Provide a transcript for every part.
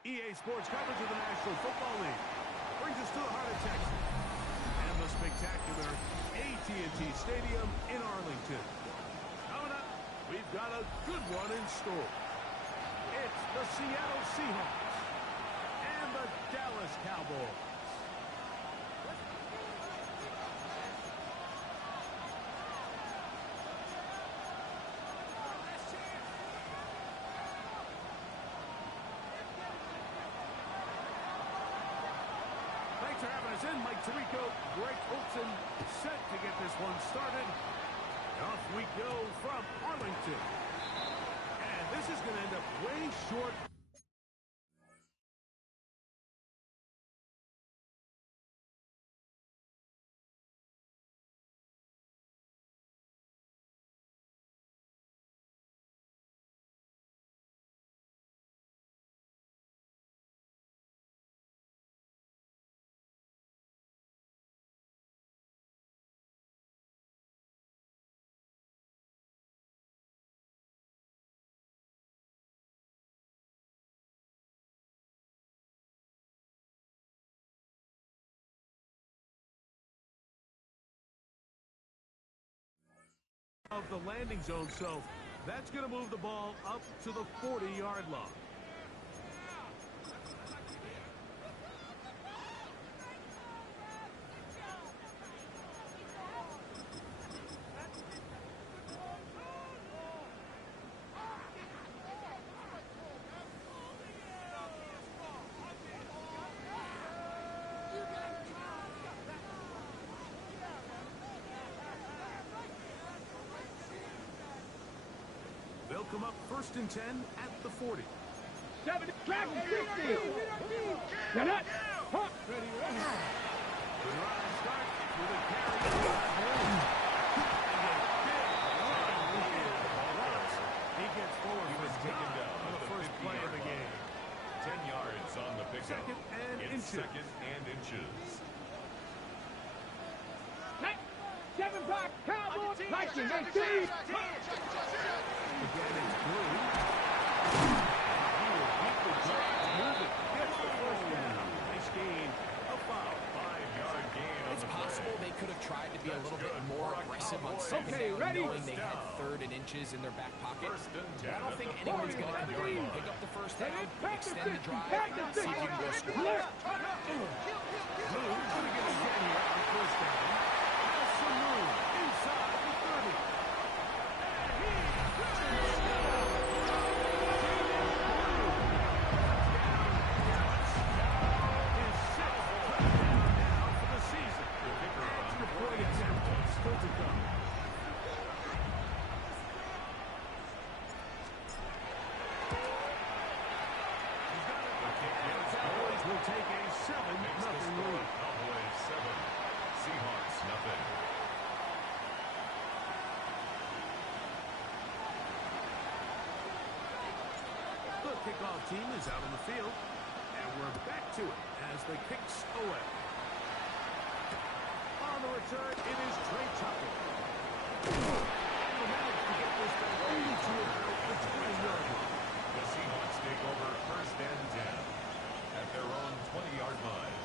EA Sports coverage of the National Football League brings us to the heart of Texas and the spectacular AT&T Stadium in Arlington. Coming up, we've got a good one in store. It's the Seattle Seahawks and the Dallas Cowboys. Thanks for having us in, Mike Tirico, Greg Olson, set to get this one started. Off we go from Arlington. And this is going to end up way short. Of the landing zone, so that's going to move the ball up to the 40-yard line. They'll come up 1st and 10 at the 40. 7, track 50. Now that. Ready. The drive starts with a carry. He gets forward for taken down on the first play of the game. 10 yards on the pickup. Second and inches. Second and inches. 7 back. Cowboys. Lightning. They see. Again, it's Blue. He will beat the drive, move it, gets the first down. Nice gain, a foul. 5-yard gain on It's the possible play. they could have tried to be a little bit more aggressive on second Okay, down, ready? knowing they had 3rd and inches in their back pocket. First and 10 I don't think at the anyone's going to 40. complain. Pick up the first down, extend the drive, see if you can go score. Blue going to get a hit here on first down. Has some room inside the 30. Cowboys 7, Seahawks nothing. The kickoff team is out on the field, and we're back to it as the kicks away. On the return, it is Trey Tucker. And they managed to get this back only to about the 20-yard line. The Seahawks take over 1st and 10 at their own 20-yard line.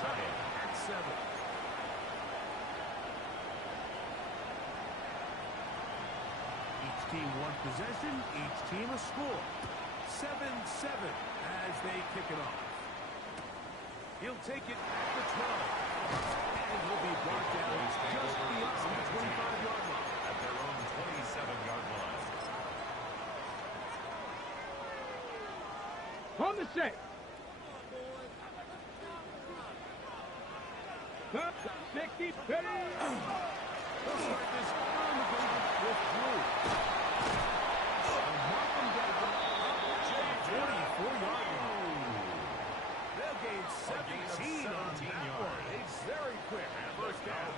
second and 7. Each team one possession, each team a score. 7-7 as they kick it off. He'll take it at the 12. And he'll be brought down just beyond the 25-yard line. At their own 27-yard line. On the set. 60, 30. They'll start this on the field with Drew. And mark them down up to the 44-yard line. They'll gain 17 on that one. It's very quick. First down.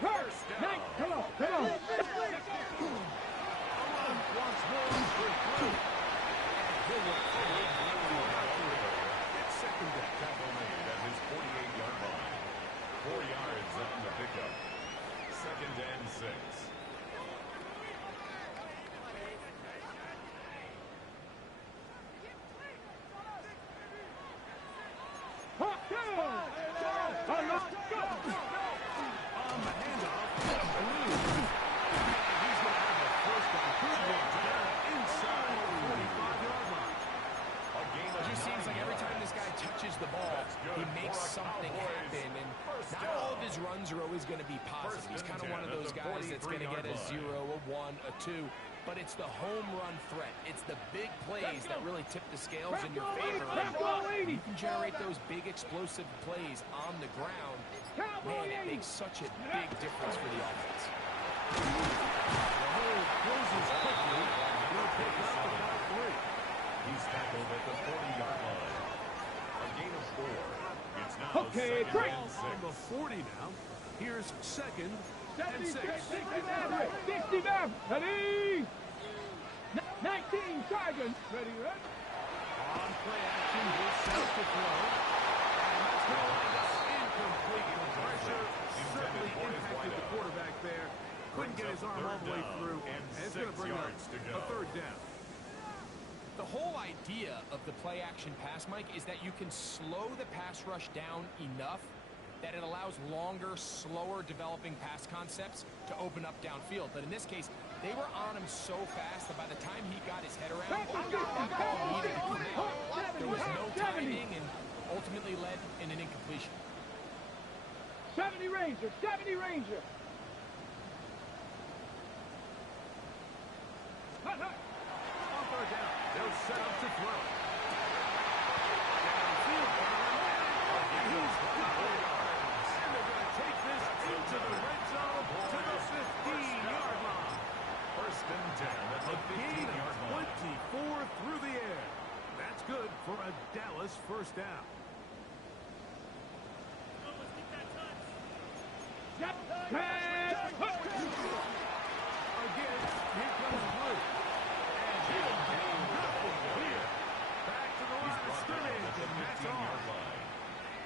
First down. Come on. Once more for Drew. He'll work forward. It's second down. Tackle made at his 48-yard line. 4 yards on the pickup. Second and 6. On the handoff. He's going to have a first down. Inside the 45-yard line. It just seems like every time this guy touches the ball, he makes something happen. And not all of his runs are always going to be positive. He's kind of one of those guys that's going to get a 0, a 1, a 2. But it's the home run threat. It's the big plays that really tip the scales in your favor. And you can generate those big explosive plays on the ground. Man, it makes such a big difference for the offense. The hole closes quickly. He'll pick up about 3. He's tackled at the 40-yard line. A gain of 4. It's now Okay, second break. and 6. On the 40 now. Here's second and 6. 60 back. Ready. 19 Tigers. Ready, right? On play action, he'll set up to throw. And that's going to wind up incomplete. Pressure certainly impacted the quarterback there. Couldn't get his arm all the way through. And it's going to bring up a third down. The whole idea of the play-action pass, Mike, is that you can slow the pass rush down enough that it allows longer, slower developing pass concepts to open up downfield. But in this case, they were on him so fast that by the time he got his head around, that ball needed to come out. There was no timing and ultimately led in an incompletion. 70 Ranger. Hut. On third down, they'll set up to throw. Downfield, and he's got it. And they're going to take this into the red zone to the 15-yard line. First and 10 at the A gain 15-yard of line. 24 through the air. That's good for a Dallas first down. Again, here comes Blue. And he'll get nothing here. Back to the line of scrimmage, At the and that's 15-yard all. line.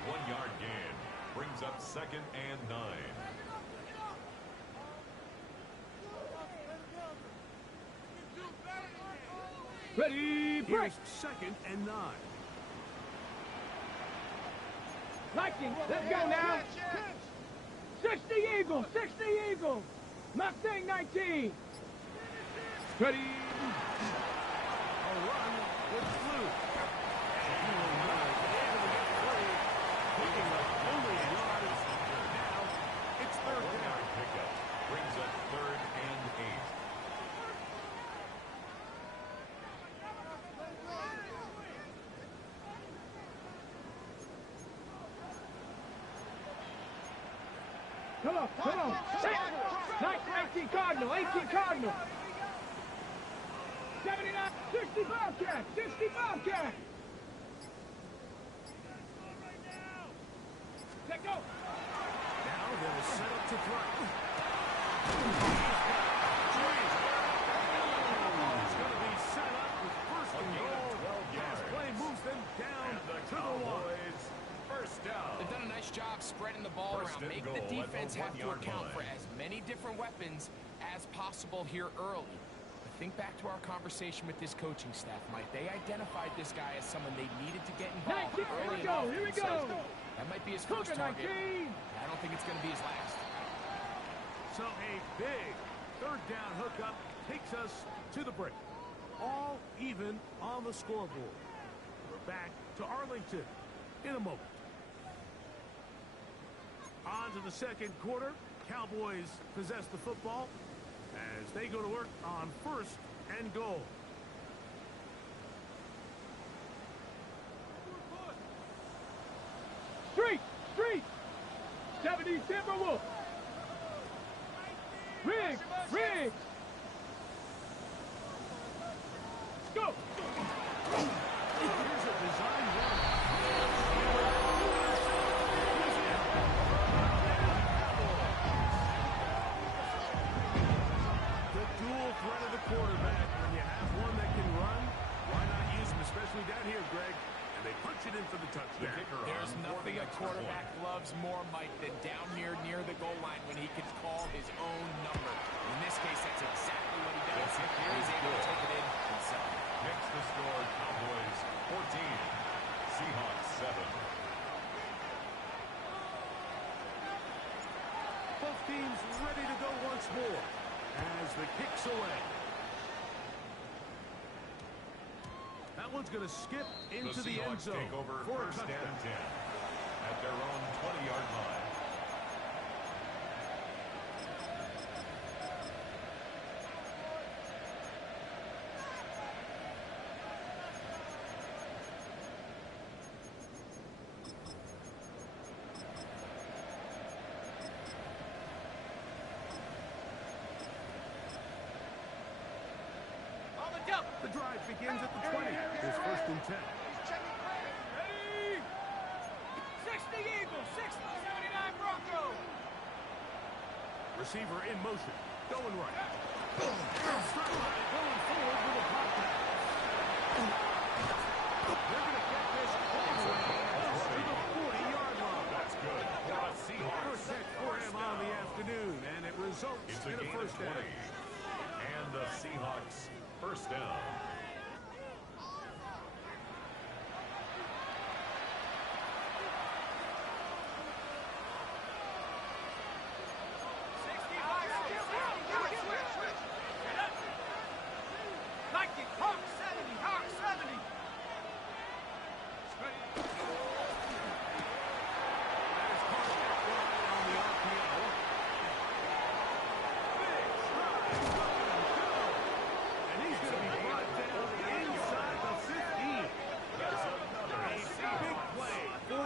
1-yard gain brings up second and 9. Ready, break. Here's second and 9. Lightning, let's go now. 60 Eagles. Mustang 19. Ready. A run with Blue. And he will not be able to get free. Picking up only a yard. Now, it's third down. 1-yard pickup brings up third and 8. Come on. 19 Cardinal. 18 Cardinal. 79. 60 Bobcat. Let go. Now they'll set up to throw. It's going to be set up with first and goal. Pass play moves them down to the Cowboys. First down. They've done a nice job spreading the ball First around, and make goal the at the defense have to 1-yard account line. for as many different weapons as possible here early. But think back to our conversation with this coaching staff, Mike. They identified this guy as someone they needed to get involved early and often. Here we go. That might be his first target. I don't think it's going to be his last. So a big third down hookup takes us to the break. All even on the scoreboard. We're back to Arlington in a moment. On to the second quarter. Cowboys possess the football as they go to work on first and goal. Street! 70 Timberwolves! Riggs! Go! Here's a design run. The dual threat of the quarterback. When you have one that can run, why not use him, especially down here, Greg? And they punch it in for the touchdown. There's nothing a quarterback loves more, Mike, than down here near the goal line when he can call his own number. In this case, that's exactly what he does. Here he's able to take it in himself. Next to score, Cowboys 14, Seahawks 7. Both teams ready to go once more as the kick's away. That one's going to skip into the end zone take over for a first touchdown. and 10 at their own 20-yard line. The drive begins at the 20. It's first and 10. Ready! 60 Eagles, 79 Broncos! Receiver in motion. Going right. Strike line going forward with a pop back. They're going to get this all the way to the 40-yard line. That's good. First hit for him on the afternoon, and it results in a first down. And the Seahawks first down.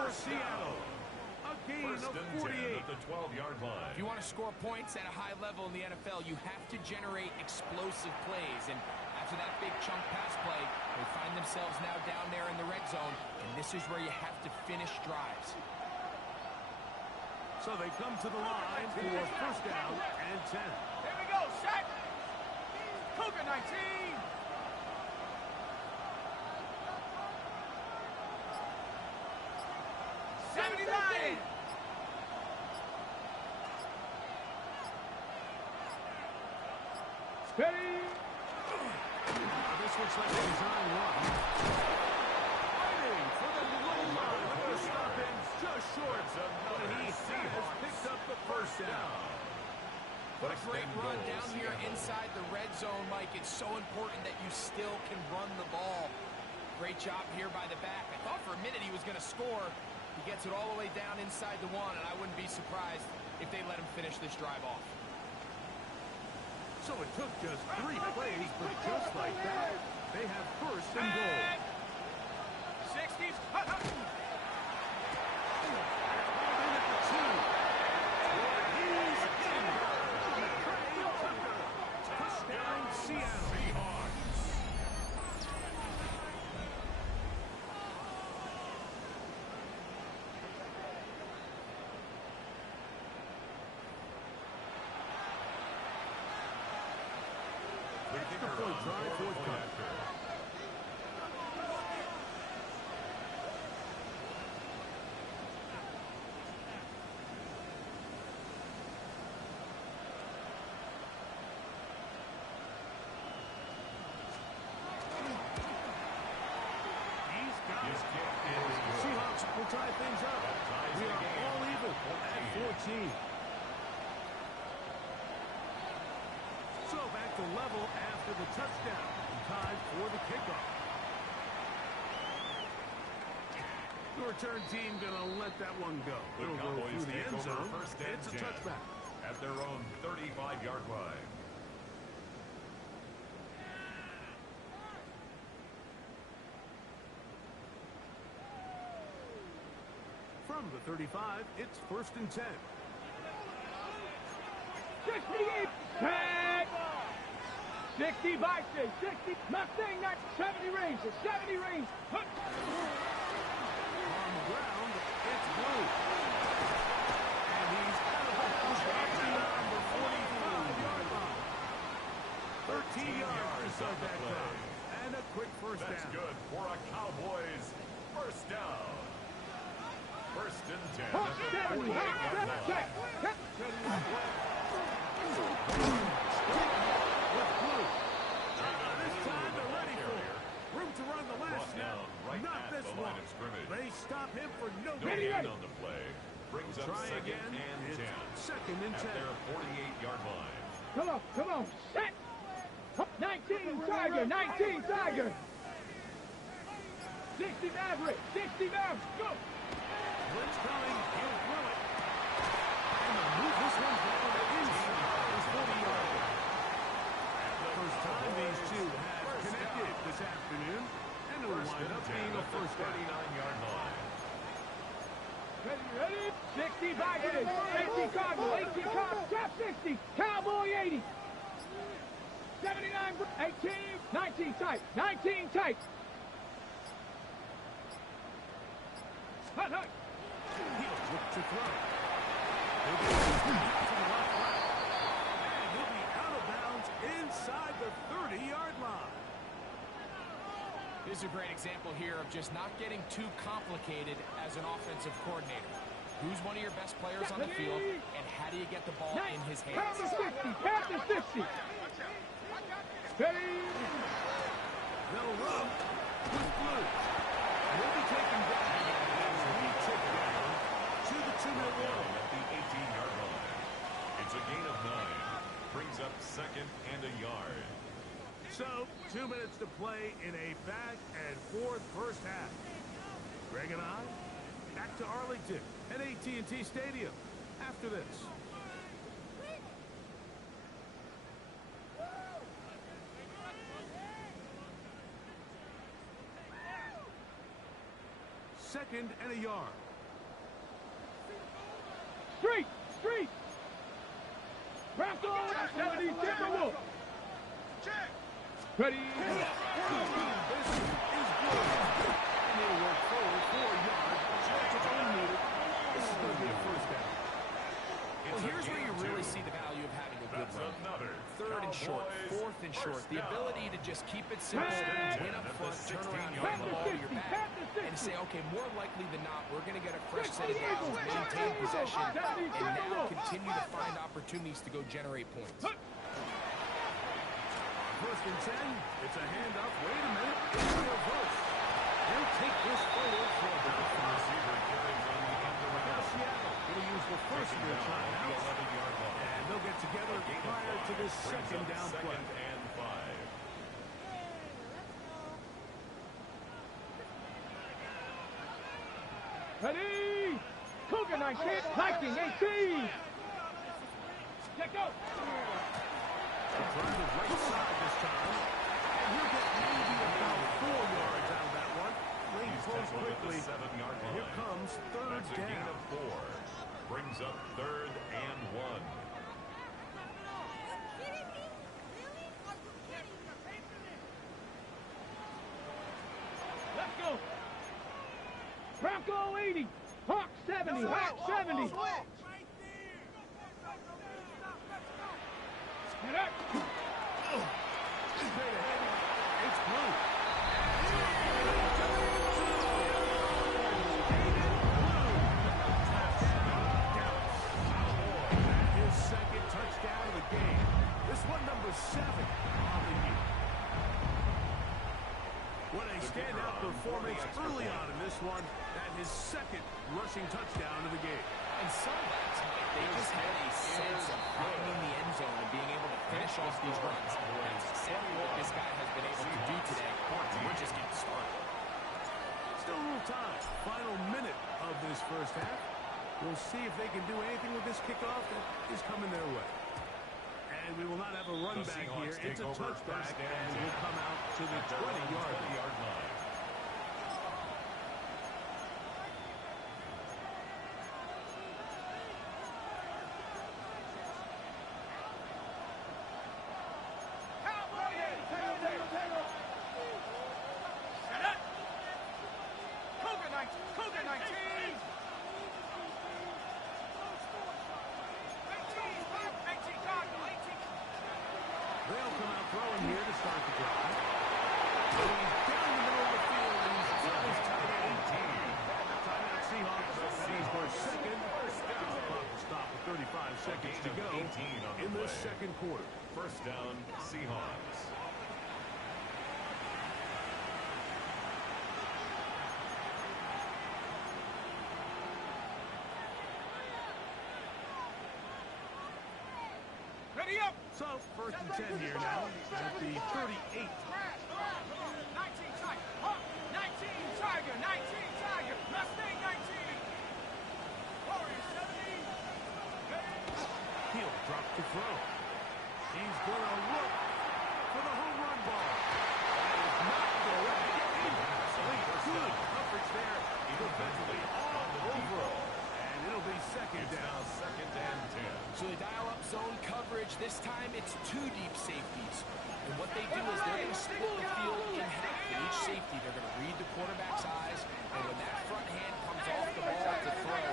Seattle. A gain of 48. At the 12-yard line. If you want to score points at a high level in the NFL, you have to generate explosive plays. And after that big chunk pass play, they find themselves now down there in the red zone. And this is where you have to finish drives. So they come to the line for first down and 10. Here we go, set! Cougar 19! Steady! This looks like a design run. Fighting for the goal line. The stop in just short. But he has picked up the first down. What a great run down here inside the red zone, Mike. It's so important that you still can run the ball. Great job here by the back. I thought for a minute he was going to score. He gets it all the way down inside the one, and I wouldn't be surprised if they let him finish this drive off. So it took just 3 plays, but just like that, they have first and goal. 60s. Touchdown, Seattle. The kicker point on drive fourth forthcoming. after. to tie things up. We are all even at 14. So back to level after the touchdown. Time for the kickoff. The return team going to let that one go. It'll go through the end zone. It's a touchback. At their own 35-yard line. From the 35, it's 1st and 10. 68, 10, 60 by 60, nothing, not 70 range, 70 range. On the ground, it's Blue. And he's out of bounds beyond the 45-yard line. 13 yards to start that drive. And a quick first down. That's good for a Cowboys first down. 1st and 10 at the 48-yard line. With Blue. This time they're ready for it. Room to run the last snap. Right Not this one. They stop him for no gain on the play. Brings up Try 2nd again. and 10. It's 2nd and 10. At their 48-yard line. Come on, set. 19 Tiger, 19 Tiger. 60 Maverick, 60 Maverick, go. Blitz coming, he'll throw it. And they'll move this one down inside his 40-yard line. The first time these two have connected this afternoon, and it will wind up being a first down. 39-yard line. Ready? 60 Vikings, 18 Cardinal, 18 Cardinal, trap 60, Cowboy 80. 79, 18, 19 tight, 19 tight. Hut, hut. He'll look to throw. He'll be to the left flat. And he'll be out of bounds inside the 30-yard line. This is a great example here of just not getting too complicated as an offensive coordinator. Who's one of your best players on the field, and how do you get the ball in his hands? Count to 60, count to 60. Ready? They'll run with Blue. He'll be taken back as we tip down to the 2-minute line. At the 18-yard line. It's a gain of 9. Brings up 2nd and a yard. So, 2 minutes to play in a back-and-forth first half. Greg and I, back to Arlington at AT&T Stadium after this. Second and a yard. Street! Bronco 70 Timberwolf. Ready? This is Blue. And he'll work forward 4 yards. It's unneeded. This is going to be a first down. Well, here's where you really see the value of having a good run. 3rd and short, 4th and short. The ability to just keep it simple, win up front, turn around, hand the ball to your back, and say, okay, more likely than not, we're going to get a fresh set of downs, maintain possession, and now continue to find opportunities to go generate points. 1st and 10. It's a handoff. Wait a minute. It's a reverse. They'll take this forward for a down. The receiver carries on the end around. Now Seattle going to use the first of their timeouts. And they'll get together prior to this 2nd down play. 2nd and 5. Ready? Cougar 19, Viking 18. Check out. Trying the right side this time. And he'll get maybe about 4 yards out of that one. Lane close quickly. 7-yard line. Here comes 3rd That's a gain down. of 4. Brings up 3rd and 1. Let's go. Bronco 80, Hawk 70, Hawk 70. Get up. Straight ahead. It's Blue. His 2nd touchdown of the game. This one number 7 on the year. What a standout performance early on in this one. That his second rushing touchdown of the game. And some backs, Mike, they just had a sense of finding the end zone and being able to finish off these runs. That's exactly what this guy has been able to do today. We're just getting started. Still a little time. Final minute of this first half. We'll see if they can do anything with this kickoff that is coming their way. And we will not have a run back here. It's a touchback, and we'll come out to the 20-yard line. They'll come out throwing here to start the drive. He's down the middle of the field, and he's got his tight end. Timeout Seahawks. He's for second. Clock will stop with 35 seconds to go in the second quarter. First down, Seahawks. Ready up! So, first and 10 here now at the 38. 19 Tiger, 19 Tiger, 19 Tiger, Mustang 19. Warriors 70. He'll drop to throw. He's going to look for the home run ball. That is not the way. Good coverage there. Defensively all over. And it'll be second down. Second and 10. So they dial up zone coverage. This time it's two deep safeties. And what they do is they're going to split the field in half. Each safety, they're going to read the quarterback's eyes. And when that front hand comes off the ball to throw,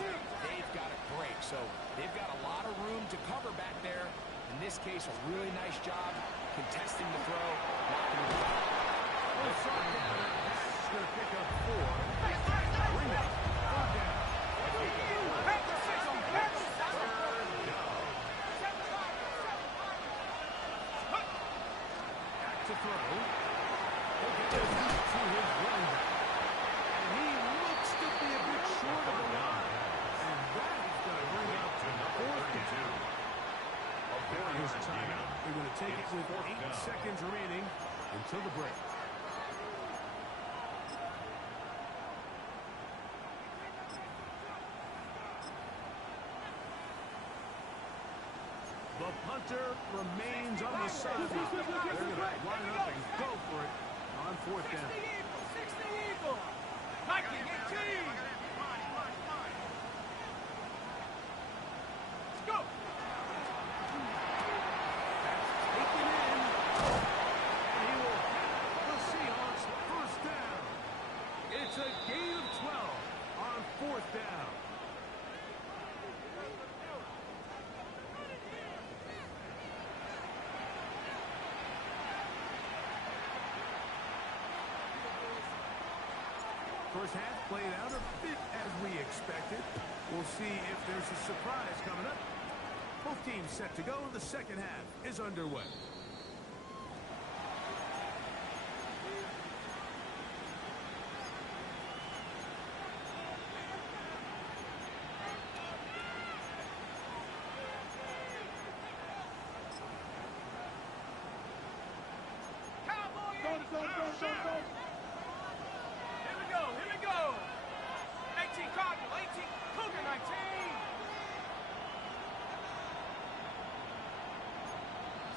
they've got a break. So they've got a lot of room to cover back there. In this case, a really nice job contesting the throw. Knocking it down. Well, shot down. That's going to pick up 4. Bring it. Third down. To throw. He'll get this to his running back. And he looks to be a bit short of the line. And that is going to bring up to fourth down. Here's timeout. They're going to take it with 8 seconds remaining until the break. The punter remains on the sideline. They're going to line up and go for it on fourth down. 60 Eagle, 1918. Let's go. Taken in. And he will have the Seahawks first down. It's a gain of 12 on fourth down. First half played out a bit as we expected. We'll see if there's a surprise coming up. Both teams set to go. The second half is underway. Cowboy 80. Here we go. 19 Cardinal, 18 Cougar 19.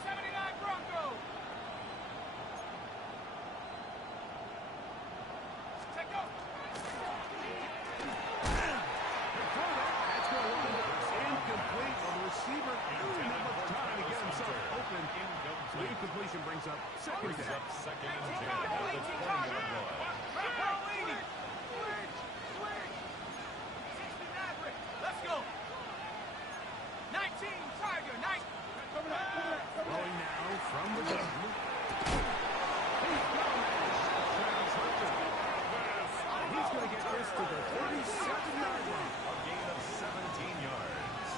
79 Bronco. Take off. That's going to wind up incomplete. The receiver didn't have enough time to get himself open. So incompletion brings up second down. Second and 19 10 Cardinal, at the 18 20-yard Cardinal. line. Bravo 80. Switch. 60 Maverick. Let's go. 19 Tiger, 9. Throwing now from the gun. He's going to get this to the 37-yard line. A gain of 17 yards.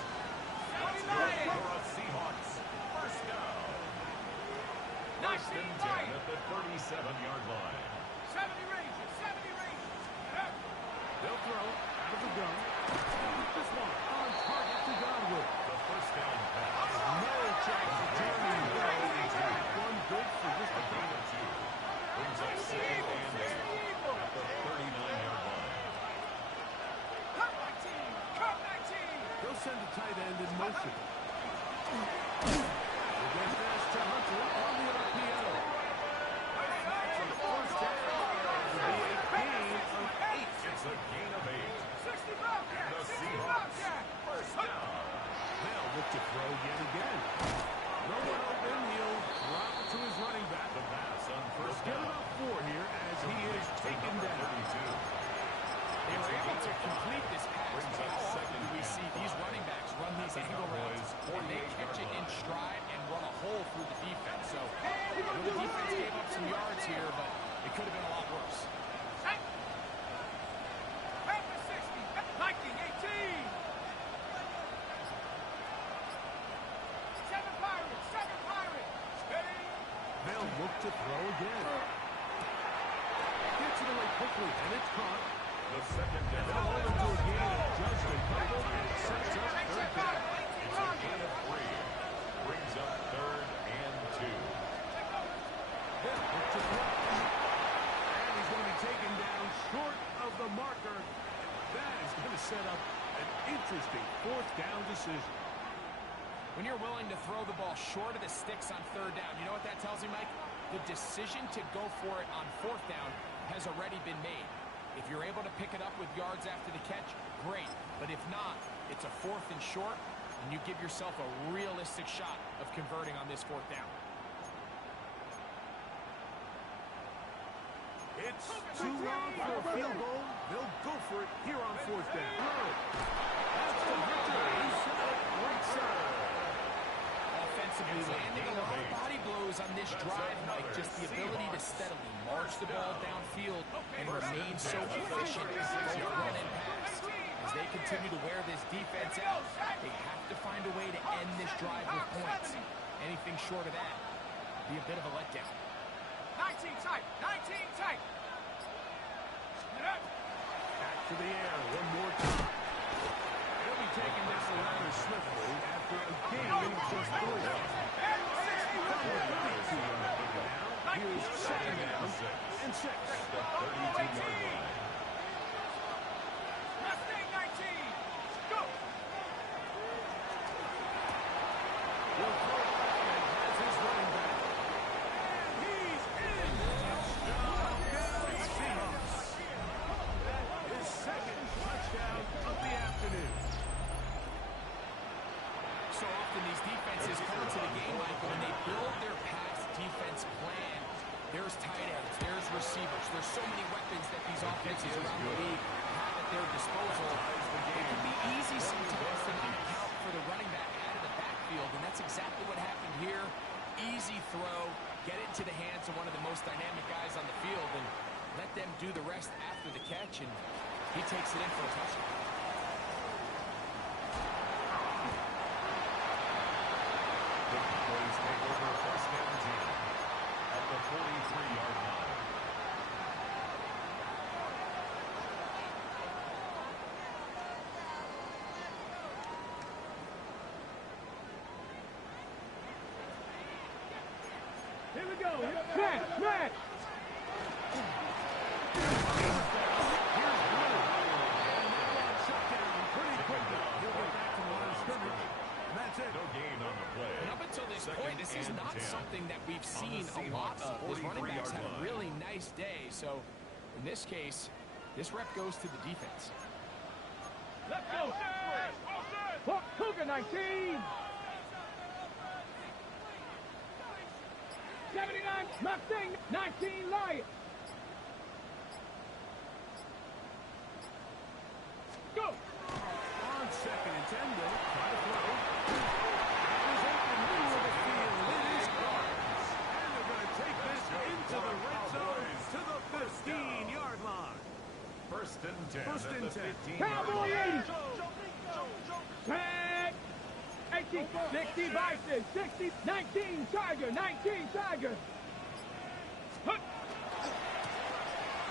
79. For a Seahawks. First down. 19 First and 10 at the 37-yard gun. This one on target to Godwin. The first down pass. No chance to Jeremy Bell. One good for just a Gain of 2. Brings up second and 8 at the 39-yard line. They'll send a tight end in motion. They get pass to Hunter on the RPO. That's a first down. It'll be a gain of 8. It's a gain of 8. And the Seahawks first down. They'll look to throw yet again. No one open. He'll drop it to his running back. The pass on first Get down. about 4 here as he is taken down. 32. They were able to complete this pass. Brings But up how often second do we and see 5. these running backs run these The angle routes, Cowboys, and they 48 catch it in yard line. stride and run a hole through the defense? So the defense gave up some yards here, but it could have been a lot worse. They'll look to throw again. Gets it away quickly, and it's caught. The second They'll down. hold him to a gain of just a couple, and it sets up third down. It's a gain of 3. Brings up third and 2. They'll look to throw. And he's going to be taken down short of the marker. That is going to set up an interesting fourth down decision. When you're willing to throw the ball short of the sticks on third down, you know what that tells me, Mike? The decision to go for it on fourth down has already been made. If you're able to pick it up with yards after the catch, great. But if not, it's a fourth and short, and you give yourself a realistic shot of converting on this fourth down. It's too long for a field goal. They'll go for it here on fourth down. That's the Hunter inside right side. Offensively landing a lot of body blows on this drive, Mike. Just the ability to steadily march the ball downfield and remain so efficient both run and pass. As they continue to wear this defense out, they have to find a way to end this drive with points. Anything short of that would be a bit of a letdown. 19 tight. Back to the air one more time. He'll be taken down rather swiftly after a gain of just 3. Here's second down and 6. The 32-yard line. Will throw and has his running back. And he's in. Touchdown, Seahawks. His second touchdown of the afternoon. So often these defenses come into the game, Mike, when they build their pass defense plan, there's tight ends, there's receivers, there's so many weapons that these offenses around the league have at their disposal. It can be easy sometimes to not account for the running back out of the backfield, and that's exactly what happened here. Easy throw, get it into the hands of one of the most dynamic guys on the field, and let them do the rest after the catch, and he takes it in for a touchdown. The Cowboys take over first and 10 at the 43-yard line. Here we go. Smash. No gain on the play. And up until this point, this is not 10. something that we've seen a lot of. This running back's had a really nice day. So, in this case, this rep goes to the defense. Let's go. Cougar 19. 79 Mustang. 19 Lion. Go. On second and 10, though, try to throw. That is open middle of the field. It is Cards. And they're going to take this into the red zone to the 15-yard line. First and 10 First at and the 10. 15-yard Cowboy line. 80. Tag. 18, 60 Bison, 60, 19 Tiger, 19 Tiger. Hup.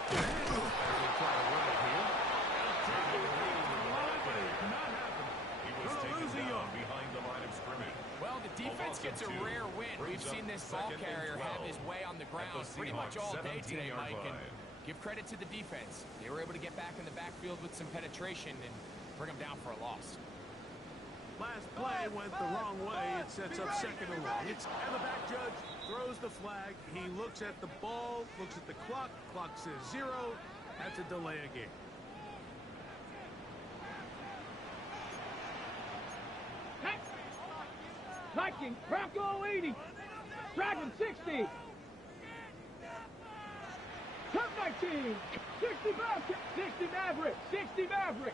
They try to run it here. it's a rare win. We've seen this ball carrier have his way on the ground pretty much all day today, Mike. And give credit to the defense. They were able to get back in the backfield with some penetration and bring them down for a loss. Last play went the wrong way. It sets up second and long. And the back judge throws the flag. He looks at the ball, looks at the clock. Clock says 0. That's a delay of game. Viking, Bronco 80. Dragon 60. Turn 19. 60 Maverick. 60 Maverick. 60 Maverick.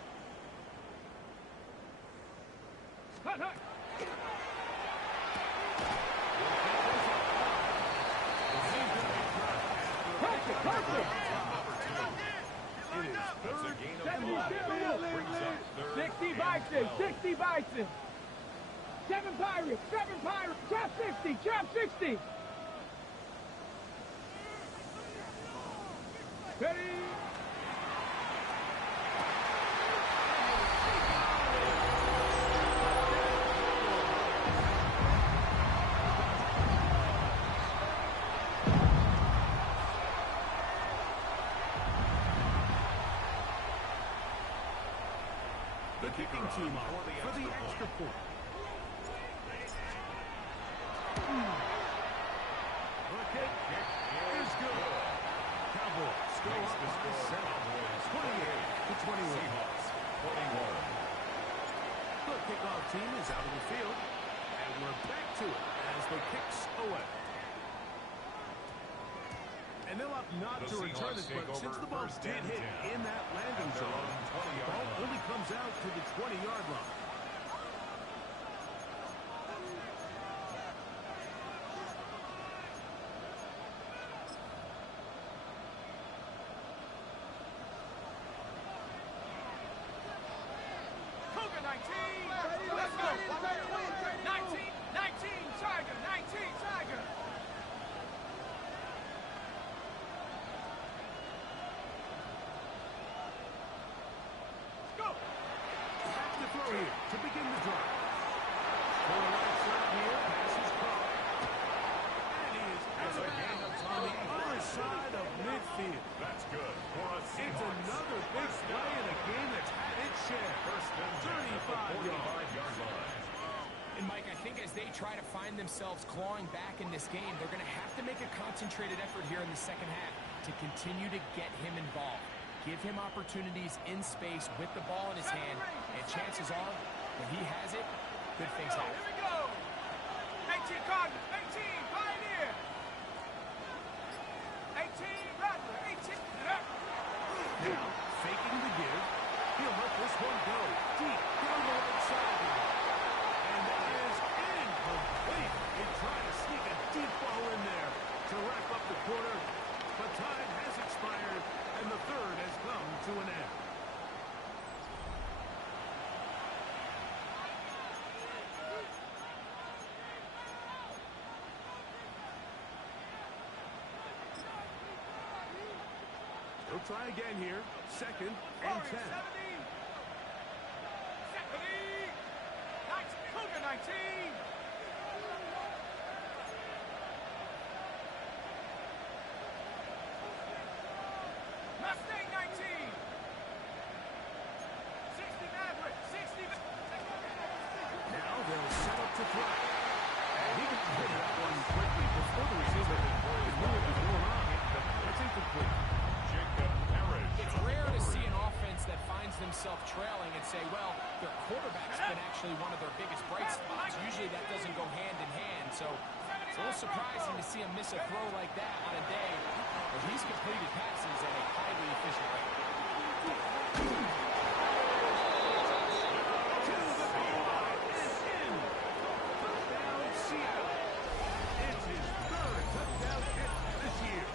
Hut, hut. Perfect, perfect. That's a gain of 4. 60 Bison, 60 Bison. 7 Pirates, trap 60, trap 60. Ready? The kicking team off for the extra point. The kick is good. Cowboys go up by 7. 28-21. Seahawks 41. The kickoff team is out of the field, and we're back to it as the kicks away. And they'll opt not to return it, but since the ball did hit in that landing zone, the ball only comes out to the 20-yard line. Let's go. 19, Tiger, 19, Tiger. Go. Back to throw here to begin the drive. For the right side here, pass is caught. And he is out of bounds on the other side of midfield. That's good for a It's Seahawks. another big play in a game that's had its share. First and 35 yards. 45-yard line. And, Mike, I think as they try to find themselves clawing back in this game, they're going to have to make a concentrated effort here in the second half to continue to get him involved. Give him opportunities in space with the ball in his hand, and chances are, when he has it, good things happen. Here we go. 18 Cardinals, 18 Pioneer. 18 Rattler, 18. Now, faking the give. He'll let this one go deep down the right sideline. And that is incomplete. He tried to sneak a deep ball in there to wrap up the quarter, but time has expired, and the third has come to an end. He'll try again here. Second and 10. 70. 19. Mustang 19. 60 Maverick. 60. Now they'll set up to throw. And he can hit that one quickly before the receiver knew what was going on. That's incomplete. It's rare to see an offense that finds themselves trailing and say, well, their quarterback's been actually one of their biggest bright spots. Usually that doesn't go hand in hand, so it's a little surprising to see him miss a throw like that on a day where he's completed passes at a highly efficient rate. To the goal line and in. Touchdown, Seattle. It's his third touchdown hit this year.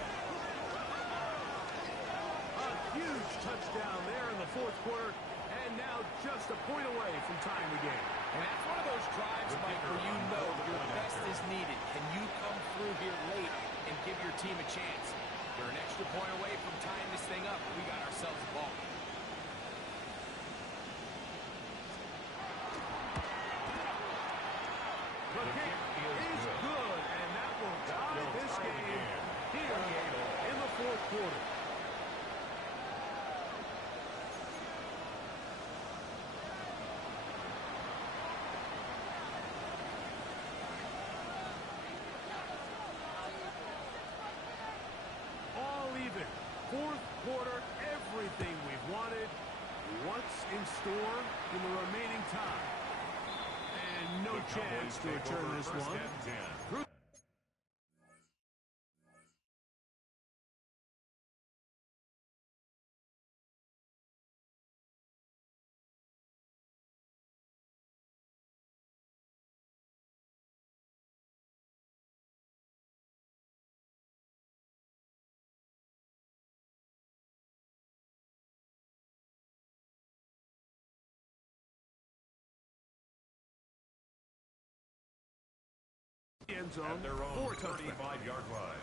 A huge touchdown there in the fourth quarter, and now just a point away from tying the game. And that's one of those drives, Mike, where you know your best is needed. Can you come through here late and give your team a chance? We're an extra point away from tying this thing up. We got ourselves a ball. The kick is What's in store in the remaining time? And no chance to return this one. End zone at their own for 35-yard line.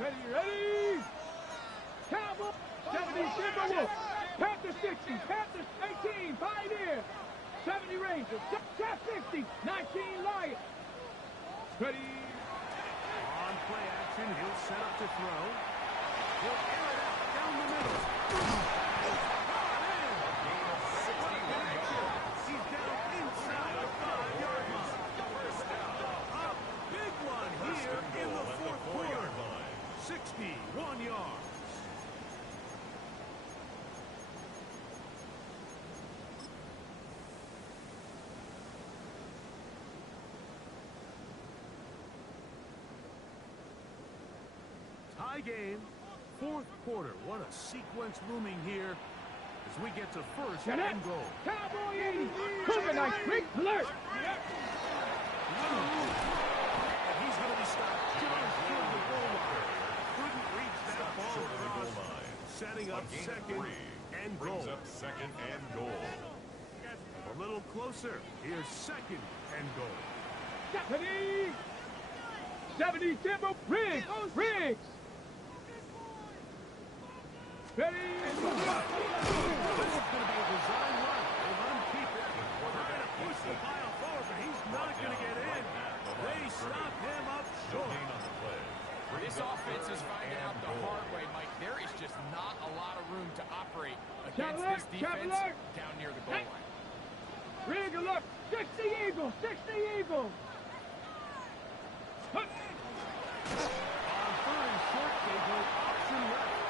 Ready! Cowboys! 70 Timberwolves! Panthers 60, Panthers 18, Pioneer! 70 Rangers, Cap 60, 19 Lions. Ready. On play action, he'll set up to throw. He'll air it out down the middle. He's down inside the 5-yard line. A big one here in the fourth quarter. 61 yards. Tie game, fourth quarter. What a sequence looming here as we get to first and goal. Cowboy 80. Quick, nice quick alert. And he's going to be stopped just short of the goal line. Couldn't reach that ball across. Setting up second and goal. Brings up second and goal. A little closer. Here's second and goal. 70 Timber. Riggs. Riggs. Ready. This is going to be a design run. They let him keep it. Trying to push the pile forward, but he's not going to get in. They stop him up short. This offense is finding out the hard way, Mike. There is just not a lot of room to operate against this defense down near the goal line. Riggs alert. 60 Eagles. 60 Eagles. On third and short, they go option left.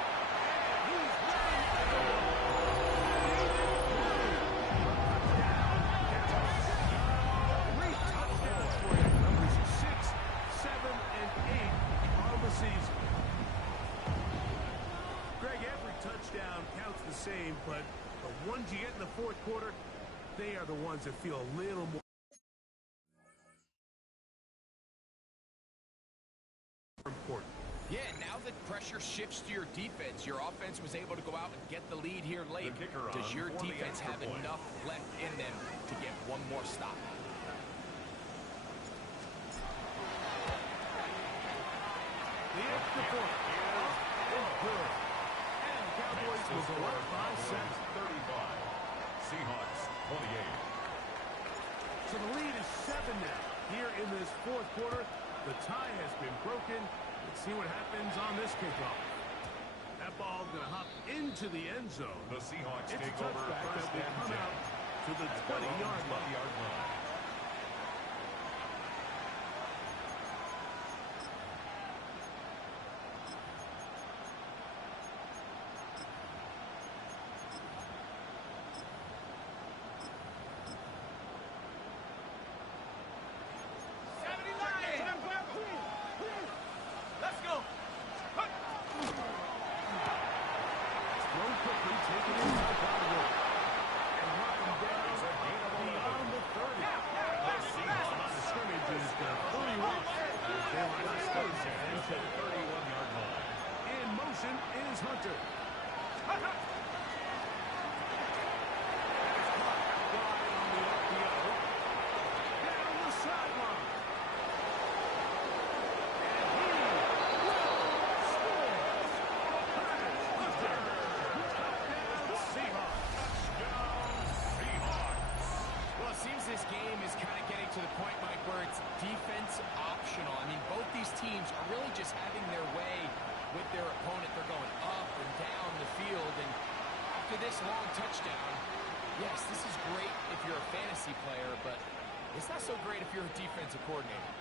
Greg, every touchdown counts the same, but the ones you get in the fourth quarter, they are the ones that feel a little more important. Yeah, now that pressure shifts to your defense, your offense was able to go out and get the lead here late. Does your defense have enough left in them to get one more stop? The extra point is good. And the Cowboys will go up by 35. Seahawks 28. So the lead is 7 now. Here in this fourth quarter, the tie has been broken. Let's see what happens on this kickoff. That ball going to hop into the end zone. The Seahawks It's take a over touchback first that will and come 10 out to the 20-yard line. Is Hunter. Down the sideline. Well, it seems this game is kind of getting to the point, Mike, where it's defense optional. I mean, both these teams are really just having their way with their opponent. They're going up and down the field, and nice long touchdown. Yes, this is great if you're a fantasy player, but it's not so great if you're a defensive coordinator.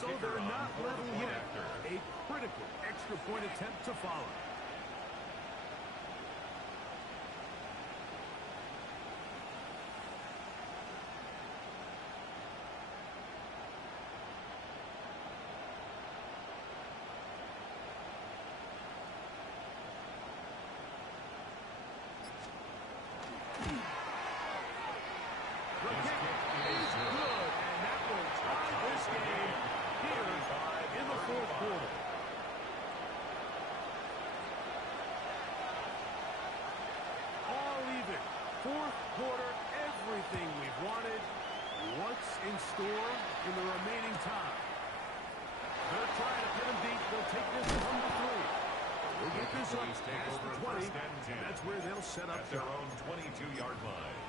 So they're not level yet. A critical extra point attempt to follow. The kick is good, and that will tie this game here in the fourth quarter. All even. Fourth quarter, everything we've wanted. What's in store in the remaining time? They're trying to pin him deep. They'll take this from the 3. We'll get this up past the 20, and that's where they'll set up their own 22-yard line.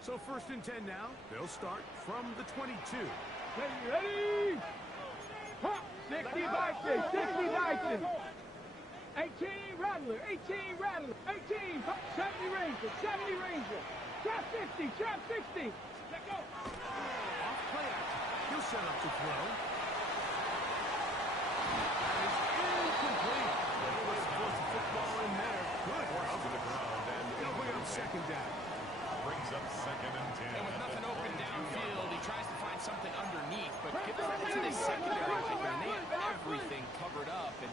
So first and 10 now. They'll start from the 22. Ready? Hop! 60 Bison, 60 Bison. 18 Rattler, 18 Rattler, 18, 70 Ranger, 70 Ranger. Trap 60, trap 60. Let go. Off play action. He'll set up to throw. It's incomplete. Always puts the football in there. Good. Forced to the ground, and They'll bring up second down. brings up second and 10. And with nothing open downfield, he tries to find something underneath, but give credit to this secondary, Mike, man. They have everything covered up, and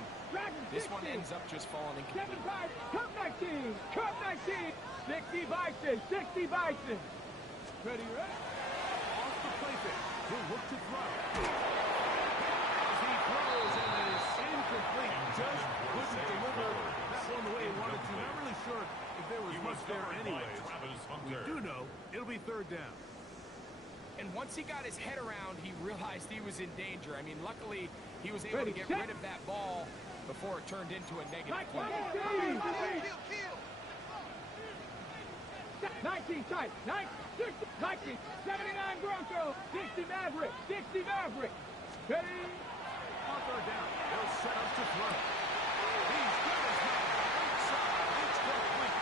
this one ends up just falling incomplete. 75, Cup 19, Cup 19. 60 Bison, 60 Bison. Ready, ready? Off the play fake. He'll look to throw. As he throws, and it is incomplete. Just couldn't deliver that one the way he wanted to. Not really sure if there was much there anyways. We do know it'll be third down. And once he got his head around, he realized he was in danger. I mean, luckily, he was able to get rid of that ball before it turned into a negative play. 19 tight, 19, 60, 19, 79 Broncos, 60 Maverick, 60 Maverick. Ready? On third down, they'll set up to throw. He's got his man right side. It's complete.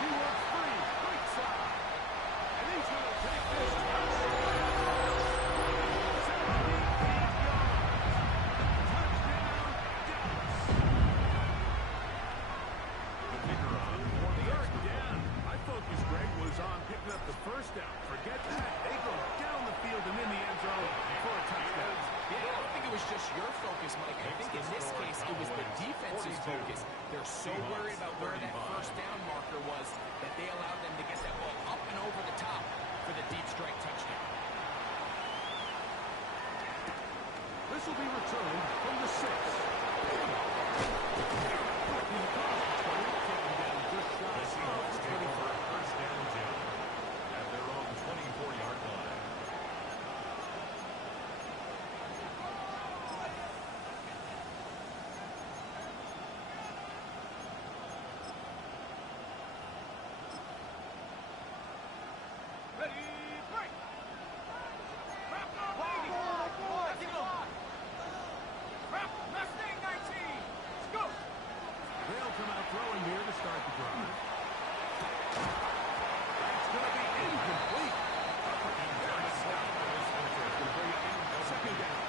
He works free, right side. And he's going to take this touchdown. 78 yards. Touchdown, Dallas. The kicker on for the Third extra down. My focus, Greg, was on picking up the first down. Forget that. They go down the field and in the end zone for a touchdown. Yeah, I don't think it was just your focus, Mike. I think in this case, it was the defense's focus. They're so worried about where that first down marker was that they allowed them to get that ball up and over the top for the deep strike touchdown. This will be returned from the 6. The Seahawks take over first down 10 at their own 24-yard line. Ready, break. Mustang 19. Let's go. They'll come out throwing here to start the drive. That's going to be incomplete. Second down.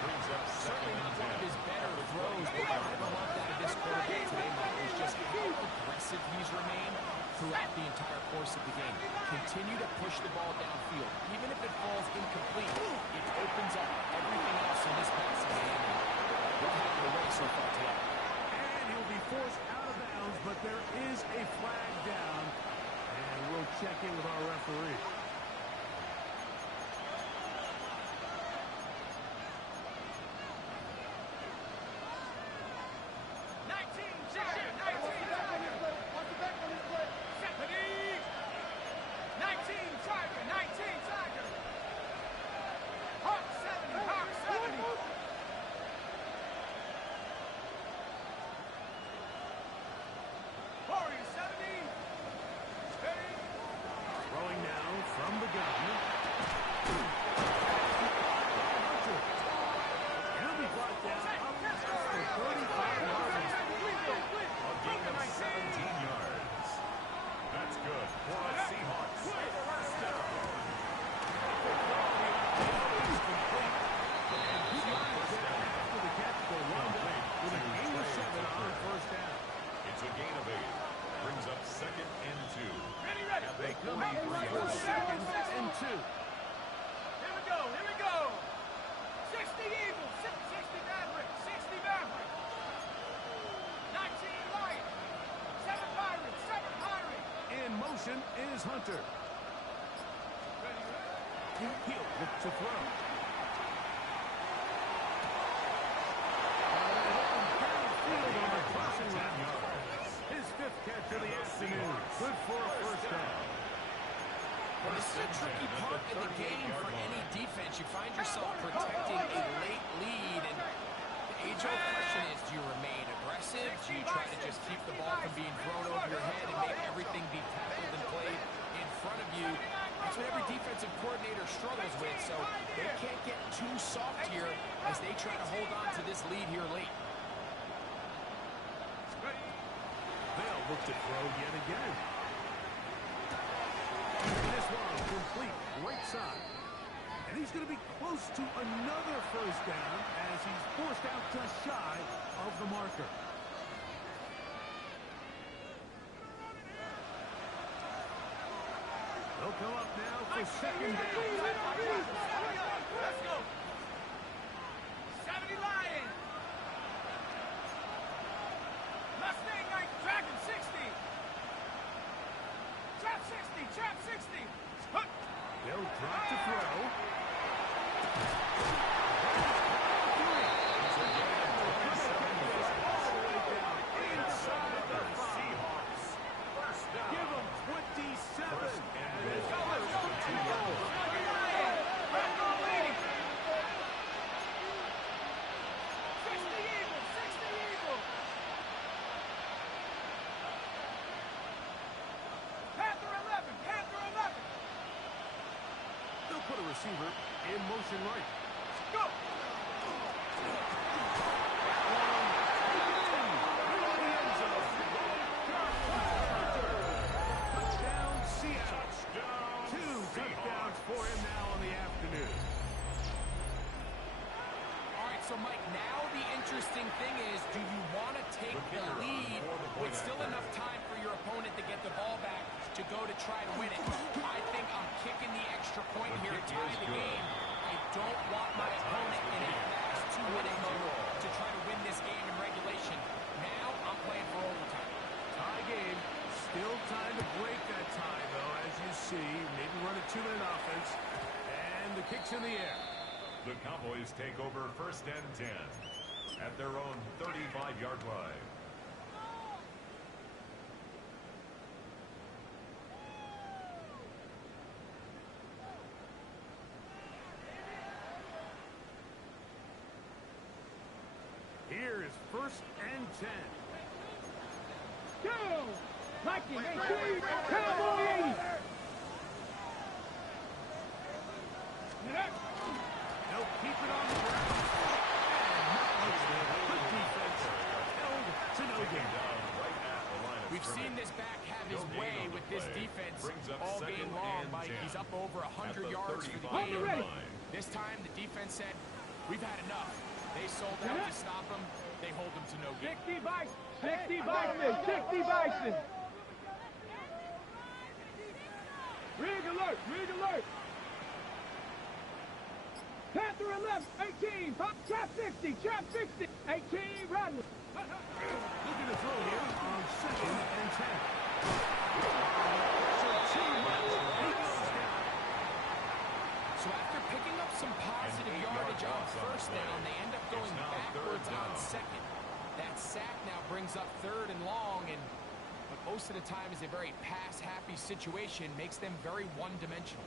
Brings up Certainly second not and one of 10. his better throws, but what I love out of this quarterback today, Mike, is just how aggressive he's remained throughout the entire course of the game. Continue to push the ball downfield. Even if it falls incomplete, it opens up everything else in this passing game. We're having a way so far today. And he'll be forced out of bounds, but there is a flag down. And we'll check in with our referee. formation is Hunter. He'll look to throw. His fifth catch of the afternoon. Good for a first down. Well, this is a tricky part of the game for any defense. You find yourself protecting a late lead, and the age-old question is, do you remain aggressive? Do you try to just keep the ball from being thrown over your head and make everything be tackled and played in front of you? That's what every defensive coordinator struggles with, so they can't get too soft here as they try to hold on to this lead here late. They'll look to throw yet again. This one complete, right side. And he's going to be close to another first down as he's forced out just shy of the marker. They'll come up now for second down. Let's go. 70 Lions. Mustang Knight Dragon 60. Trap 60. Trap 60. They'll drop to throw. Inside the Seahawks. First down. Give them 27. Put a receiver in motion right. Go! Touchdown, Seattle. Two touchdowns for him now on the afternoon. All right, so Mike, now the interesting thing is, do you want to take the lead with still enough time for your opponent to get the ball back to go to try to win it? I think I'm kicking the extra point here to tie the game. I don't want my opponent in a fast-to-win-it mode to try to win this game in regulation. Now I'm playing for overtime. Tie game. Still time to break that tie, though, as you see. Maybe run a 2-minute offense. And the kick's in the air. The Cowboys take over first and 10 at their own 35-yard line. Here is first and 10. Go! Mikey, Cowboy 80. They'll keep it on the ground. And good defense. Held to no gain. We've seen this back have his way with this defense all game long, Mike. He's up over 100 yards for the game. This time, the defense said, we've had enough. They sold out to stop him. They hold him to no gain. 60 Bison. 60 Bison. 60 Bison. Rig alert. Rig alert. Panther 11. 18. Trap 60. Trap 60. 18. Rodney. Looking to throw here on second and 10. So after picking up some positive yardage on first down, they end up going backwards on second. That sack now brings up third and long, and what most of the time is a very pass-happy situation makes them very one-dimensional.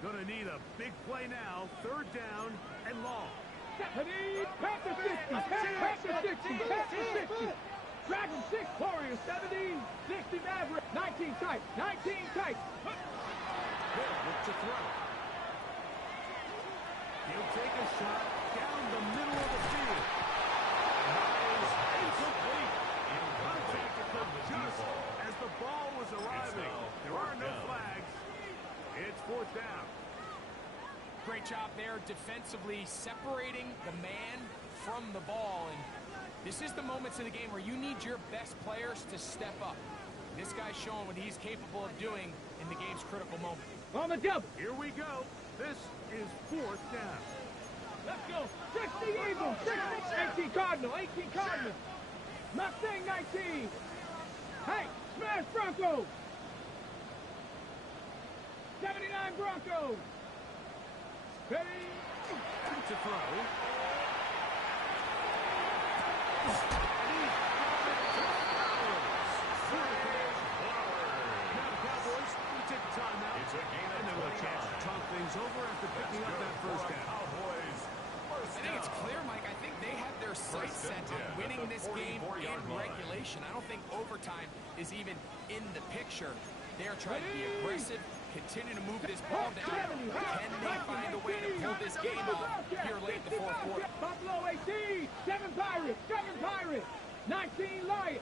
Gonna need a big play now. Third down and long. Panther 60. Panther 60. Panther 60. Dragon 6. Warrior 70. 60 Maverick. 19 tight. 19 tight. They'll look to throw. He'll take a shot down the middle of the field. Is incomplete. Contact occurred just as the ball was arriving. There are no flags. It's fourth down. Great job there defensively separating the man from the ball. And this is the moments of the game where you need your best players to step up. This guy's showing what he's capable of doing in the game's critical moment. On the double. Here we go. This is fourth down. Let's go. 60 Eagles. 18 Cardinal. 18 Cardinal. Mustang 19. Hey, smash Bronco. Time Broncos. Ready? To throw. Now the Cowboys will take a timeout. It's a gain of And they'll have a chance to talk things over after picking up that first down. Cowboys. I think it's clear, Mike. I think they have their sights set on winning this game in regulation. I don't think overtime is even in the picture. They're trying to be aggressive, continue to move this ball down. Can they find a way to pull this game off here late in the fourth quarter? Buffalo 18, 7 Pirates, 7 Pirates, 19 Lions.